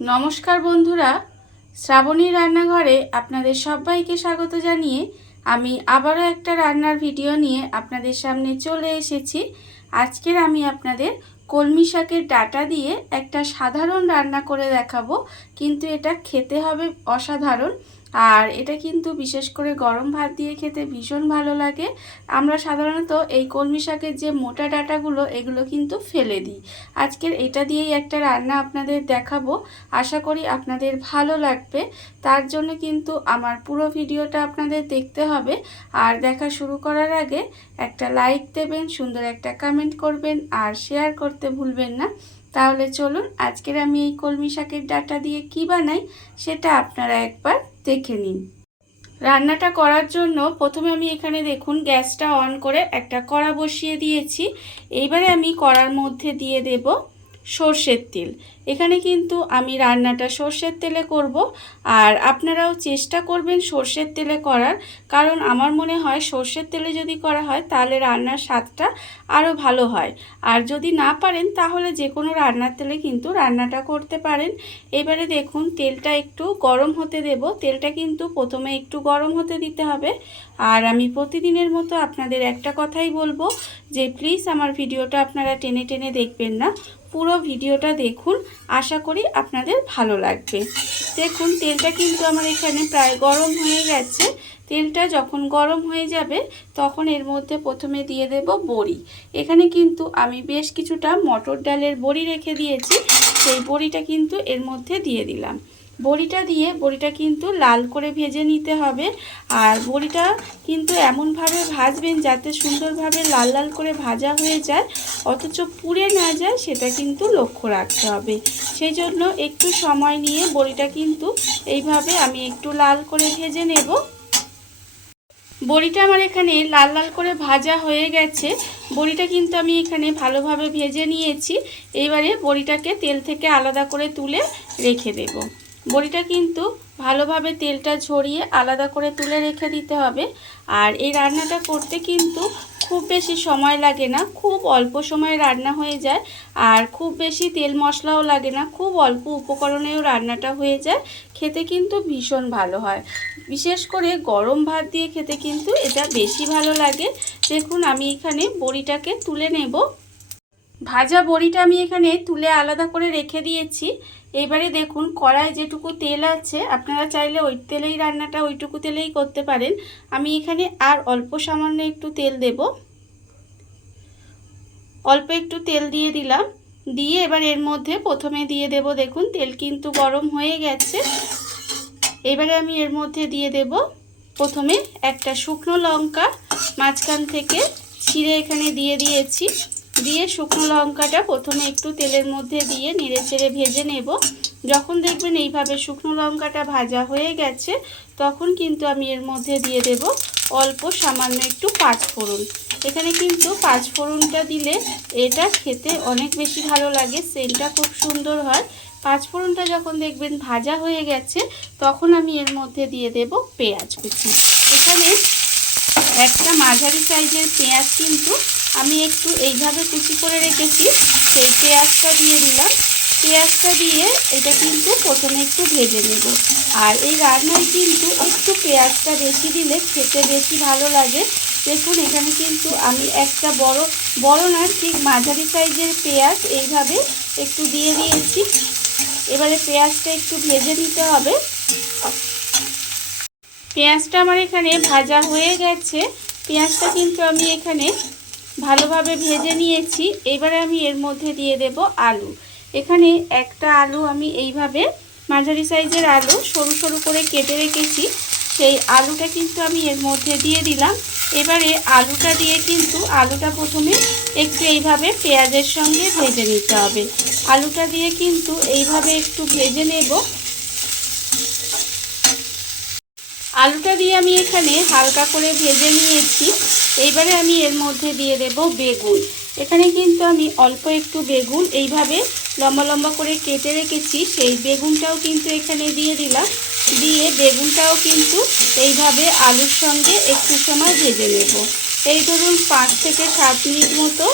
নমস্কার বন্ধুরা, শ্রাবণী রান্নাঘরে আপনাদের সবাইকে স্বাগত জানিয়ে আমি আবারও একটা রান্নার ভিডিও নিয়ে আপনাদের সামনে চলে এসেছি। আজকের আমি আপনাদের কলমি শাকের ডাঁটা দিয়ে একটা সাধারণ রান্না করে দেখাবো, কিন্তু এটা খেতে হবে অসাধারণ। আর এটা কিন্তু বিশেষ করে গরম ভাত দিয়ে খেতে ভীষণ ভালো লাগে। আমরা সাধারণত এই কলমি শাকের যে মোটা ডাঁটাগুলো এগুলো কিন্তু ফেলে দিই। আজকের এটা দিয়েই একটা রান্না আপনাদের দেখাবো, আশা করি আপনাদের ভালো লাগবে। তার জন্য কিন্তু আমার পুরো ভিডিওটা আপনাদের দেখতে হবে। আর দেখা শুরু করার আগে একটা লাইক দেবেন, সুন্দর একটা কমেন্ট করবেন আর শেয়ার করতে ভুলবেন না। তাহলে চলুন আজকের আমি এই কলমি শাকের ডাঁটা দিয়ে কি বানাই সেটা আপনারা একবার দেখে নিন। রান্নাটা করার জন্য প্রথমে আমি এখানে দেখুন গ্যাসটা অন করে একটা কড়া বসিয়ে দিয়েছি। এইবারে আমি কড়ার মধ্যে দিয়ে দেব সর্ষের তেল। এখানে কিন্তু আমি রান্নাটা সর্ষের তেলে করব, আর আপনারাও চেষ্টা করবেন সর্ষের তেলে করার, কারণ আমার মনে হয় সর্ষের তেলে যদি করা হয় তাহলে রান্নার স্বাদটা আরও ভালো হয়। আর যদি না পারেন তাহলে যে কোনো রান্নার তেলে কিন্তু রান্নাটা করতে পারেন। এবারে দেখুন তেলটা একটু গরম হতে দেব। তেলটা কিন্তু প্রথমে একটু গরম হতে দিতে হবে। আর আমি প্রতিদিনের মতো আপনাদের একটা কথাই বলবো যে প্লিজ আমার ভিডিওটা আপনারা টেনে টেনে দেখবেন না, পুরো ভিডিওটা দেখুন, আশা করি আপনাদের ভালো লাগবে। দেখুন তেলটা কিন্তু আমার এখানে প্রায় গরম হয়ে গেছে। তেলটা যখন গরম হয়ে যাবে তখন এর মধ্যে প্রথমে দিয়ে দেব বড়ি। এখানে কিন্তু আমি বেশ কিছুটা মটর ডালের বড়ি রেখে দিয়েছি, সেই বড়িটা কিন্তু এর মধ্যে দিয়ে দিলাম। বড়িটা দিয়ে বড়িটা কিন্তু লাল করে ভেজে নিতে হবে। আর বড়িটা কিন্তু এমনভাবে ভাজবেন যাতে সুন্দরভাবে লাল লাল করে ভাজা হয়ে যায়, অথচ পুড়ে না যায়, সেটা কিন্তু লক্ষ্য রাখতে হবে। সেই জন্য একটু সময় নিয়ে বড়িটা কিন্তু এইভাবে আমি একটু লাল করে ভেজে নেব। বড়িটা আমার এখানে লাল লাল করে ভাজা হয়ে গেছে। বড়িটা কিন্তু আমি এখানে ভালোভাবে ভেজে নিয়েছি। এইবারে বড়িটাকে তেল থেকে আলাদা করে তুলে রেখে দেব। বড়িটা কিন্তু ভালোভাবে তেলটা ঝরিয়ে আলাদা করে তুলে রেখে দিতে হবে। আর এই রান্নাটা করতে কিন্তু খুব বেশি সময় লাগে না, খুব অল্প সময়ে রান্না হয়ে যায়। আর খুব বেশি তেল মশলাও লাগে না, খুব অল্প উপকরণেও রান্নাটা হয়ে যায়। খেতে কিন্তু ভীষণ ভালো হয়, বিশেষ করে গরম ভাত দিয়ে খেতে কিন্তু এটা বেশি ভালো লাগে। দেখুন আমি এখানে বড়িটাকে তুলে নেব। ভাজা বড়িটা আমি এখানে তুলে আলাদা করে রেখে দিয়েছি। এবারে দেখুন কড়ায় যেটুকু তেল আছে, আপনারা চাইলে ওই তেলেই রান্নাটা ওইটুকু তেলেই করতে পারেন। আমি এখানে আর অল্প সামান্য একটু তেল দেব। অল্প একটু তেল দিয়ে দিলাম। দিয়ে এবার এর মধ্যে প্রথমে দিয়ে দেব, দেখুন তেল কিন্তু গরম হয়ে গেছে। এবারে আমি এর মধ্যে দিয়ে দেব প্রথমে একটা শুকনো লঙ্কা মাঝখান থেকে ছিঁড়ে এখানে দিয়ে দিয়েছি। দিয়ে শুকনো লঙ্কাটা প্রথমে একটু তেলের মধ্যে দিয়ে নেড়ে চেড়ে ভেজে নেব। যখন দেখবেন এইভাবে শুকনো লঙ্কাটা ভাজা হয়ে গেছে তখন কিন্তু আমি এর মধ্যে দিয়ে দেব অল্প সামান্য একটু পাঁচফোড়ন। এখানে কিন্তু পাঁচফোড়নটা দিলে এটা খেতে অনেক বেশি ভালো লাগে, সেন্টটা খুব সুন্দর হয়। পাঁচফোড়নটা যখন দেখবেন ভাজা হয়ে গেছে তখন আমি এর মধ্যে দিয়ে দেব পেঁয়াজ কুচি। এখানে একটা মাঝারি সাইজের পেঁয়াজ কিন্তু আমি একটু এইভাবে কুচি করে রেখেছি, সেই পেঁয়াজটা দিয়ে দিলাম। পেঁয়াজটা দিয়ে এটা কিন্তু প্রথমে একটু ভেজে নেব। আর এই রান্নায় কিন্তু একটু পেঁয়াজটা বেশি দিলে খেতে বেশি ভালো লাগে। দেখুন এখানে কিন্তু আমি একটা বড় না, ঠিক মাঝারি সাইজের পেঁয়াজ এইভাবে একটু দিয়ে দিয়েছি। এবারে পেঁয়াজটা একটু ভেজে নিতে হবে। পেঁয়াজটা আমার এখানে ভাজা হয়ে গেছে। পেঁয়াজটা কিন্তু আমি এখানে ভালোভাবে ভেজে নিয়েছি। এবারে আমি এর মধ্যে দিয়ে দেব আলু। এখানে একটা আলু আমি এইভাবে মাঝারি সাইজের আলু সরু সরু করে কেটে রেখেছি, সেই আলুটা কিন্তু আমি এর মধ্যে দিয়ে দিলাম। এবারে আলুটা দিয়ে কিন্তু আলুটা প্রথমে একটু এইভাবে পেঁয়াজের সঙ্গে ভেজে নিতে হবে। আলুটা দিয়ে কিন্তু এইভাবে একটু ভেজে নেব। আলুটা দিয়ে আমি এখানে হালকা করে ভেজে নিয়েছি। এইবারে আমি এর মধ্যে দিয়ে দেব বেগুন। এখানে কিন্তু আমি অল্প একটু বেগুন এইভাবে লম্বা লম্বা করে কেটে রেখেছি, সেই বেগুনটাও কিন্তু এখানে দিয়ে দিলাম। দিয়ে বেগুনটাও কিন্তু এইভাবে আলুর সঙ্গে একটু সময় ভেজে নেব। এই ধরুন 5 থেকে 7 মিনিট মতো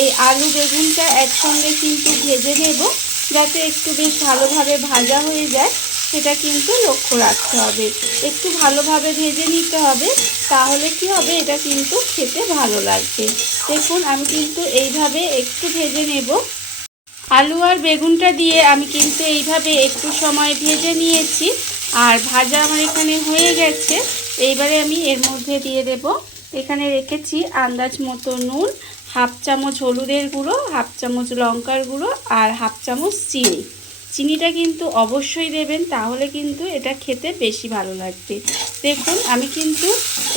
এই আলু বেগুনটা একসঙ্গে কিন্তু ভেজে নেব। যাতে একটু বেশ ভালোভাবে ভাজা হয়ে যায় সেটা কিন্তু লক্ষ্য রাখতে হবে। একটু ভালোভাবে ভেজে নিতে হবে, তাহলে কি হবে, এটা কিন্তু খেতে ভালো লাগবে। দেখুন আমি কিন্তু এইভাবে একটু ভেজে নেব। আলু আর বেগুনটা দিয়ে আমি কিন্তু এইভাবে একটু সময় ভেজে নিয়েছি, আর ভাজা আমার এখানে হয়ে গেছে। এইবারে আমি এর মধ্যে দিয়ে দেব, এখানে রেখেছি আন্দাজ মতো নুন, হাফ চামচ হলুদের গুঁড়ো, হাফ চামচ লঙ্কার গুঁড়ো আর হাফ চামচ চিনি। চিনিটা কিন্তু অবশ্যই দেবেন, তাহলে কিন্তু এটা খেতে বেশি ভালো লাগবে। দেখুন আমি কিন্তু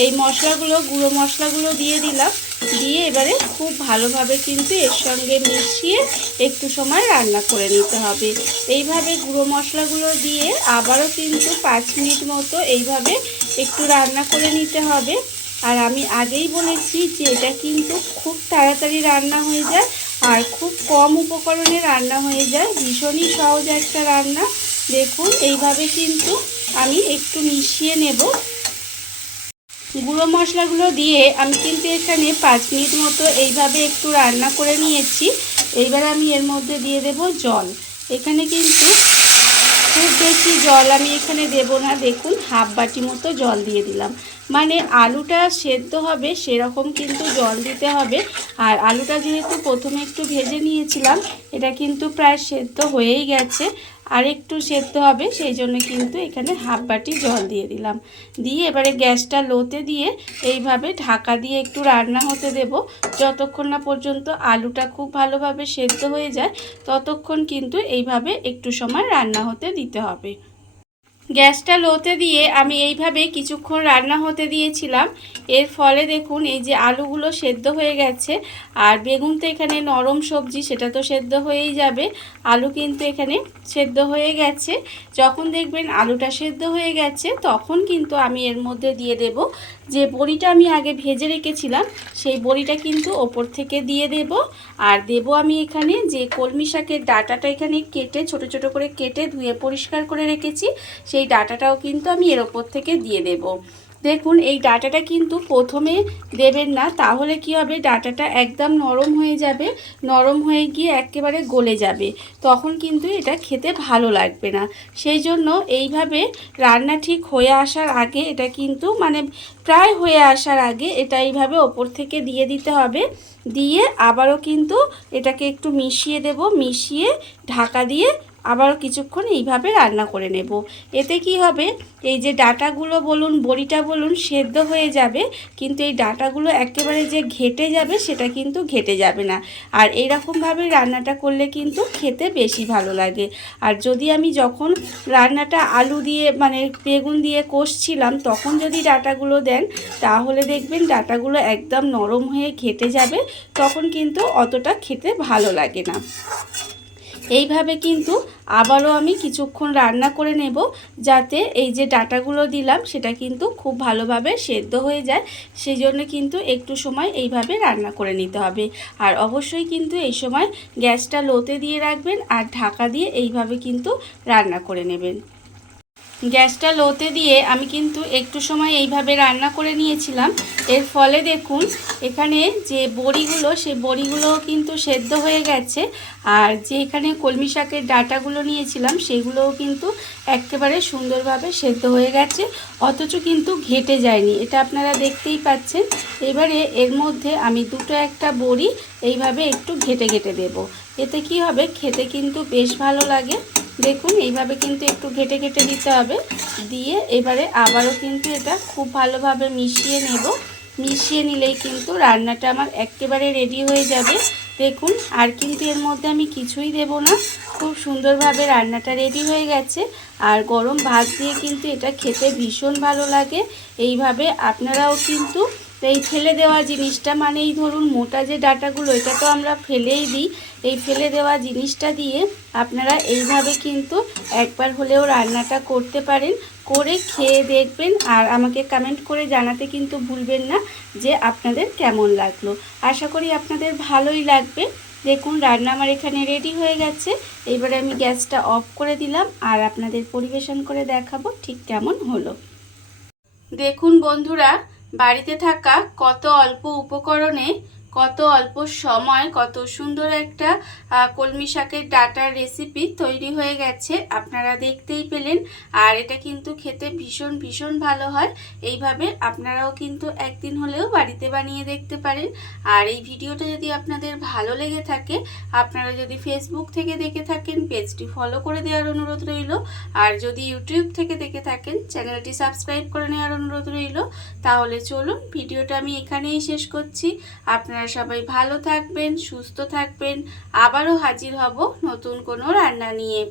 এই মশলাগুলো, গুঁড়ো মশলাগুলো দিয়ে দিলাম, দিয়ে এবারে খুব ভালোভাবে কিন্তু এর সঙ্গে মিশিয়ে একটু সময় রান্না করে নিতে হবে। এইভাবে গুঁড়ো মশলাগুলো দিয়ে আবারও কিন্তু 5 মিনিট মতো এইভাবে একটু রান্না করে নিতে হবে। আর আমি আগেই বলেছি যে এটা কিন্তু খুব তাড়াতাড়ি রান্না হয়ে যায় আর খুব কম উপকরণে রান্না হয়ে যায়, ভীষণই সহজ একটা রান্না। দেখুন এইভাবে কিন্তু আমি একটু মিশিয়ে নেব। গুঁড়ো মশলাগুলো দিয়ে আমি কিন্তু এখানে 5 মিনিট মতো এইভাবে একটু রান্না করে নিয়েছি। এইবার আমি এর মধ্যে দিয়ে দেব জল। এখানে কিন্তু খুব বেশি জল আমি এখানে দেব না, দেখুন হাফ বাটি মতো জল দিয়ে দিলাম। মানে আলুটা সেদ্ধ হবে সেরকম কিন্তু জল দিতে হবে। আর আলুটা যেহেতু প্রথমে একটু ভেজে নিয়েছিলাম, এটা কিন্তু প্রায় সেদ্ধ হয়েই গেছে, আর একটু সেদ্ধ হবে, সেই জন্য কিন্তু এখানে হাফ বাটি জল দিয়ে দিলাম। দিয়ে এবারে গ্যাসটা লোতে দিয়ে এইভাবে ঢাকা দিয়ে একটু রান্না হতে দেব। যতক্ষণ না পর্যন্ত আলুটা খুব ভালোভাবে সেদ্ধ হয়ে যায় ততক্ষণ কিন্তু এইভাবে একটু সময় রান্না হতে দিতে হবে। গ্যাসটা লোতে দিয়ে আমি এইভাবে কিছুক্ষণ রান্না হতে দিয়েছিলাম। এর ফলে দেখুন এই যে আলুগুলো সেদ্ধ হয়ে গেছে, আর বেগুন তো এখানে নরম সবজি, সেটা তো সেদ্ধ হয়েই যাবে। আলু কিন্তু এখানে সেদ্ধ হয়ে গেছে। যখন দেখবেন আলুটা সেদ্ধ হয়ে গেছে তখন কিন্তু আমি এর মধ্যে দিয়ে দেব যে বড়িটা আমি আগে ভেজে রেখেছিলাম, সেই বড়িটা কিন্তু ওপর থেকে দিয়ে দেব। আর দেব আমি এখানে যে কলমি শাকের ডাঁটাটা এখানে কেটে ছোট ছোট করে কেটে ধুয়ে পরিষ্কার করে রেখেছি, সেই ডাঁটাটাও কিন্তু আমি এর ওপর থেকে দিয়ে দেব। দেখুন এই ডাঁটাটা কিন্তু প্রথমে দেবেন না, তাহলে কি হবে, ডাঁটাটা একদম নরম হয়ে যাবে, নরম হয়ে গিয়ে একেবারে গলে যাবে, তখন কিন্তু এটা খেতে ভালো লাগবে না। সেই জন্য এইভাবে রান্না ঠিক হয়ে আসার আগে, এটা কিন্তু মানে প্রায় হয়ে আসার আগে এটা এইভাবে ওপর থেকে দিয়ে দিতে হবে। দিয়ে আবারও কিন্তু এটাকে একটু মিশিয়ে দেব, মিশিয়ে ঢাকা দিয়ে আবারও কিছুক্ষণ এইভাবে রান্না করে নেব। এতে কি হবে, এই যে ডাঁটাগুলো বলুন, বড়িটা বলুন, সেদ্ধ হয়ে যাবে, কিন্তু এই ডাঁটাগুলো একেবারে যে ঘেটে যাবে সেটা কিন্তু ঘেটে যাবে না। আর এইরকমভাবে রান্নাটা করলে কিন্তু খেতে বেশি ভালো লাগে। আর যদি আমি যখন রান্নাটা আলু দিয়ে মানে বেগুন দিয়ে কষছিলাম তখন যদি ডাঁটাগুলো দেন, তাহলে দেখবেন ডাঁটাগুলো একদম নরম হয়ে ঘেটে যাবে, তখন কিন্তু অতটা খেতে ভালো লাগে না। এইভাবে কিন্তু আবারও আমি কিছুক্ষণ রান্না করে নেব, যাতে এই যে ডাঁটাগুলো দিলাম সেটা কিন্তু খুব ভালোভাবে সেদ্ধ হয়ে যায়। সেই জন্য কিন্তু একটু সময় এইভাবে রান্না করে নিতে হবে। আর অবশ্যই কিন্তু এই সময় গ্যাসটা লোতে দিয়ে রাখবেন আর ঢাকা দিয়ে এইভাবে কিন্তু রান্না করে নেবেন। গ্যাসটা লোতে দিয়ে আমি কিন্তু একটু সময় এইভাবে রান্না করে নিয়েছিলাম। এর ফলে দেখুন এখানে যে বড়িগুলো, সেই বড়িগুলোও কিন্তু সেদ্ধ হয়ে গেছে, আর যে এখানে কলমি শাকের ডাঁটাগুলো নিয়েছিলাম সেগুলোও কিন্তু একেবারে সুন্দরভাবে সেদ্ধ হয়ে গেছে, অথচ কিন্তু ঘেটে যায়নি, এটা আপনারা দেখতেই পাচ্ছেন। এবারে এর মধ্যে আমি দুটো একটা বড়ি এইভাবে একটু ঘেটে ঘেটে দেব। এতে কি হবে, খেতে কিন্তু বেশ ভালো লাগে। দেখুন এইভাবে কিন্তু একটু ঘেটে ঘেটে দিতে হবে। দিয়ে এবারে আবারও কিন্তু এটা খুব ভালোভাবে মিশিয়ে নেব। মিশিয়ে নিলেই কিন্তু রান্নাটা আমার একেবারে রেডি হয়ে যাবে। দেখুন আর কিন্তু এর মধ্যে আমি কিছুই দেব না, খুব সুন্দরভাবে রান্নাটা রেডি হয়ে গেছে। আর গরম ভাত দিয়ে কিন্তু এটা খেতে ভীষণ ভালো লাগে। এইভাবে আপনারাও কিন্তু এই ফেলে দেওয়া জিনিসটা, মানে এই ধরুন মোটা যে ডাঁটাগুলো, এটা তো আমরা ফেলেই দিই, এই ফেলে দেওয়া জিনিসটা দিয়ে আপনারা এইভাবে কিন্তু একবার হলেও রান্নাটা করতে পারেন, করে খেয়ে দেখবেন। আর আমাকে কমেন্ট করে জানাতে কিন্তু ভুলবেন না যে আপনাদের কেমন লাগলো। আশা করি আপনাদের ভালোই লাগবে। দেখুন রান্না আমার এখানে রেডি হয়ে গেছে। এবারে আমি গ্যাসটা অফ করে দিলাম আর আপনাদের পরিবেশন করে দেখাবো ঠিক কেমন হলো। দেখুন বন্ধুরা, বাড়িতে থাকা কত অল্প উপকরণে কত অল্প সময় কত সুন্দর একটা কলমি শাকের ডাঁটার রেসিপি তৈরি হয়ে গেছে, আপনারা দেখতেই পেলেন। আর এটা কিন্তু খেতে ভীষণ ভীষণ ভালো হয়। এইভাবে আপনারাও কিন্তু একদিন হলেও বাড়িতে বানিয়ে দেখতে পারেন। আর এই ভিডিওটা যদি আপনাদের ভালো লেগে থাকে, আপনারা যদি ফেসবুক থেকে দেখে থাকেন পেজটি ফলো করে দেওয়ার অনুরোধ রইল। আর যদি ইউটিউব থেকে দেখে থাকেন চ্যানেলটি সাবস্ক্রাইব করে নেওয়ার অনুরোধ রইল। তাহলে চলুন ভিডিওটা আমি এখানেই শেষ করছি। আপনারা সবাই ভালো থাকবেন, সুস্থ থাকবেন। আবারও হাজির হব নতুন কোনো রান্না নিয়ে।